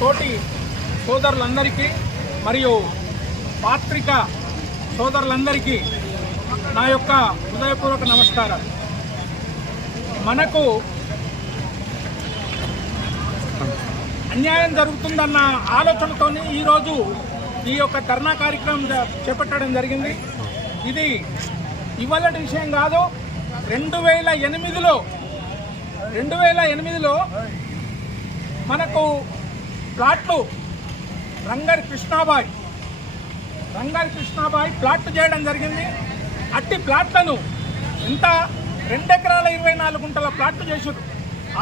తోటి సోదరులందరికీ మరియు పాత్రిక సోదరులందరికీ నా యొక్క హృదయపూర్వక నమస్కారం మనకు అన్యాయం జరుగుతుందన్న ఆలోచనతోని ఈరోజు ఈ యొక్క ధర్నా కార్యక్రమం చేపట్టడం జరిగింది. ఇది ఇవాళ విషయం కాదు. రెండు వేల ఎనిమిదిలో రెండు వేల ఎనిమిదిలో మనకు ప్లాట్లు. రంగర్ కృష్ణాబాయ్. రంగర్ కృష్ణాబాయ్ ప్లాట్ చేయడం జరిగింది. అట్టి ప్లాట్లను ఇంత రెండు ఎకరాల ఇరవై నాలుగు గుంటల ప్లాట్లు చేసారు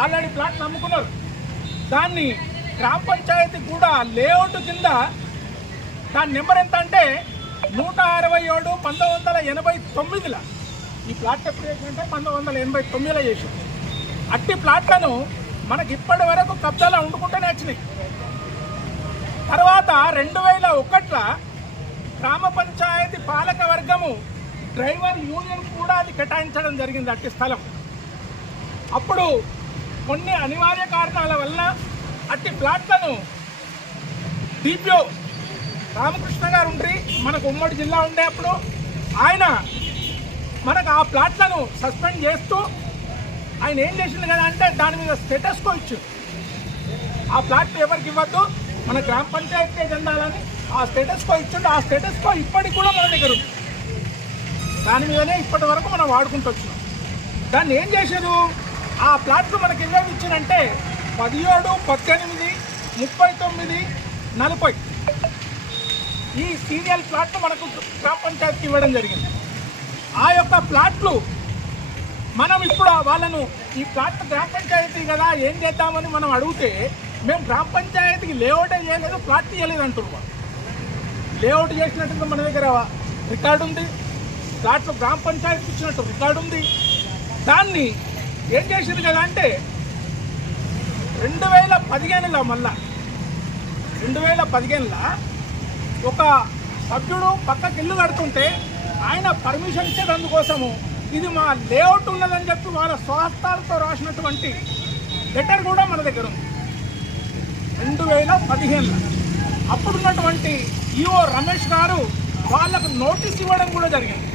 ఆల్రెడీ ప్లాట్లు అమ్ముకున్నారు. దాన్ని గ్రామ పంచాయతీ కూడా లేఅవుట్ కింద దాని నెంబర్ ఎంత అంటే నూట అరవై ఏడు పంతొమ్మిది వందల ఎనభై తొమ్మిదిలో. ఈ ప్లాట్ ఎప్పుడు చేసిందంటే పంతొమ్మిది వందల ఎనభై తొమ్మిదిలో చేసాం అట్టి ప్లాట్లను మనకి ఇప్పటి వరకు కబ్జాలో వండుకుంటూనే వచ్చినాయి. తర్వాత రెండు వేల ఒకట్ల గ్రామ పంచాయతీ పాలక వర్గము డ్రైవర్ యూనియన్ కూడా అది కేటాయించడం జరిగింది అట్టి స్థలం. అప్పుడు కొన్ని అనివార్య కారణాల వల్ల అట్టి ప్లాట్లను డిపిఓ రామకృష్ణ గారు ఉండ్రి మనకు ఉమ్మడి జిల్లా ఉండే అప్పుడు ఆయన మనకు ఆ ప్లాట్లను సస్పెండ్ చేస్తూ ఆయన ఏం చేసింది కదా అంటే దాని మీద స్టేటస్ కో ఇచ్చు ఆ ఫ్లాట్ ఎవరికి ఇవ్వద్దు? మన గ్రామ పంచాయతీ చెందాలని ఆ స్టేటస్ కో ఇచ్చిండు. ఆ స్టేటస్ కో ఇప్పటికి కూడా మన దగ్గర ఉంది. దాని మీదనే ఇప్పటి వరకు మనం వాడుకుంటూ వచ్చినాం. దాన్ని ఏం చేశారు? ఆ ప్లాట్లు మనకి ఇవ్వేవి ఇచ్చిందంటే పదిహేడు పద్దెనిమిది ముప్పై తొమ్మిది నలభై. ఈ సీరియల్ ప్లాట్లు మనకు గ్రామ పంచాయతీకి ఇవ్వడం జరిగింది. ఆ యొక్క ప్లాట్లు మనం ఇప్పుడు వాళ్ళను ఈ ప్లాట్ గ్రామ పంచాయతీ కదా ఏం చేద్దామని మనం అడిగితే మేము గ్రామ పంచాయతీకి లేఅవుట్ చేయలేదు ప్లాట్ తీయలేదు అంటున్నాం లేఅవుట్ చేసినట్టుగా మన దగ్గర రికార్డు ఉంది. దాంట్లో గ్రామ పంచాయతీకి ఇచ్చినట్టు రికార్డు ఉంది. దాన్ని ఏం చేసింది కదా అంటే రెండు వేల పదిహేనులో మళ్ళా రెండు వేల పదిహేనులో ఒక సభ్యుడు పక్కకి ఇల్లు కడుతుంటే ఆయన పర్మిషన్ ఇచ్చేటందుకోసము ఇది మా లేఅవుట్ ఉన్నదని చెప్పి వాళ్ళ స్వహస్తాలతో రాసినటువంటి లెటర్ కూడా మన దగ్గర ఉంది. రెండు వేల పదిహేనులో. అప్పుడున్నటువంటి ఈఓ రమేష్ గారు వాళ్ళకు నోటీస్ ఇవ్వడం కూడా జరిగింది.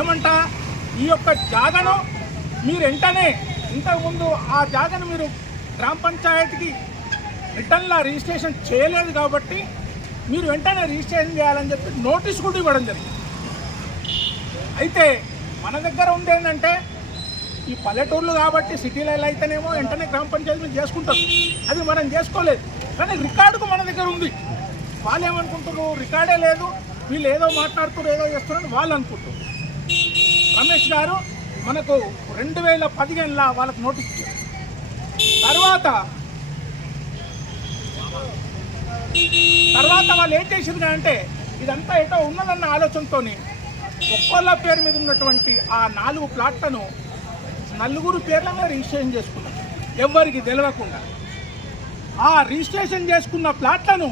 ఏమంట? ఈ యొక్క జాగను మీరు వెంటనే ఇంతకుముందు ఆ జాగను మీరు గ్రామ పంచాయతీకి రిటర్న్లా రిజిస్ట్రేషన్ చేయలేదు కాబట్టి మీరు వెంటనే రిజిస్ట్రేషన్ చేయాలని చెప్పి నోటీస్ కూడా ఇవ్వడం జరిగింది. అయితే మన దగ్గర ఉంది ఏంటంటే ఈ పల్లెటూర్లు కాబట్టి సిటీలలో అయితేనేమో వెంటనే గ్రామ పంచాయతీ మీద చేసుకుంటారు. అది మనం చేసుకోలేదు. కానీ రికార్డుకు మన దగ్గర ఉంది. వాళ్ళు ఏమనుకుంటారు రికార్డే లేదు. వీళ్ళు ఏదో మాట్లాడుతున్నారు ఏదో చేస్తున్నారు వాళ్ళు అనుకుంటారు రమేష్ గారు మనకు రెండు వేల పదిహేనులో వాళ్ళకు నోటీస్ ఇచ్చారు. తర్వాత తర్వాత వాళ్ళు ఏం చేసింది అంటే ఇదంతా ఏటో ఉన్నదన్న ఆలోచనతోని ఒక్కోళ్ళ పేరు మీద ఉన్నటువంటి ఆ నాలుగు ప్లాట్లను నలుగురు పేర్ల మీద రిజిస్ట్రేషన్ చేసుకున్నారు ఎవరికి తెలియకుండా ఆ రిజిస్ట్రేషన్ చేసుకున్న ప్లాట్లను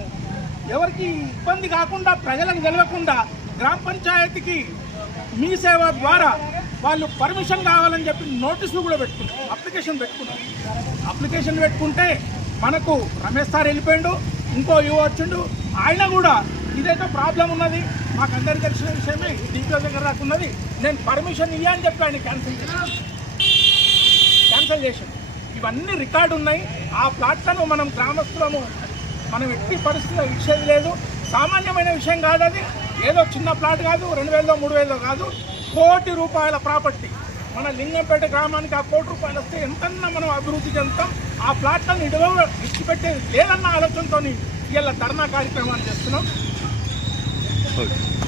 ఎవరికి ఇబ్బంది కాకుండా ప్రజలకు తెలియకుండా గ్రామ పంచాయతీకి మీ సేవ ద్వారా వాళ్ళు పర్మిషన్ కావాలని చెప్పి నోటీసులు కూడా పెట్టుకున్నారు అప్లికేషన్ పెట్టుకున్నారు అప్లికేషన్ పెట్టుకుంటే మనకు రమేష్ సార్ వెళ్ళిపోయాడు ఇంకో యువ వచ్చిండు. ఆయన కూడా ఇదేదో ప్రాబ్లం ఉన్నది. మాకు అందరికి తెలిసిన విషయమే డీపీఓ దగ్గర రాకున్నది. నేను పర్మిషన్ ఇయ్యా అని చెప్పి ఆయన క్యాన్సిల్ చేశాను క్యాన్సిల్ చేశాను ఇవన్నీ రికార్డు ఉన్నాయి. ఆ ప్లాట్లను మనం గ్రామస్తులము మనం ఎట్టి పరిస్థితుల్లో ఇచ్చేది లేదు. సామాన్యమైన విషయం కాదు అది. ఏదో చిన్న ప్లాట్ కాదు రెండు వేలలో మూడు వేలలో కాదు. కోటి రూపాయల ప్రాపర్టీ. మన లింగంపేట గ్రామానికి ఆ కోటి రూపాయలు వస్తే ఎంతన్నా మనం అభివృద్ధి చెందుతాం. ఆ ప్లాట్లను ఇడవ విడిచిపెట్టేది లేదన్న ఆలోచనతో ఇలా ధర్నా కార్యక్రమాలు చేస్తున్నాం.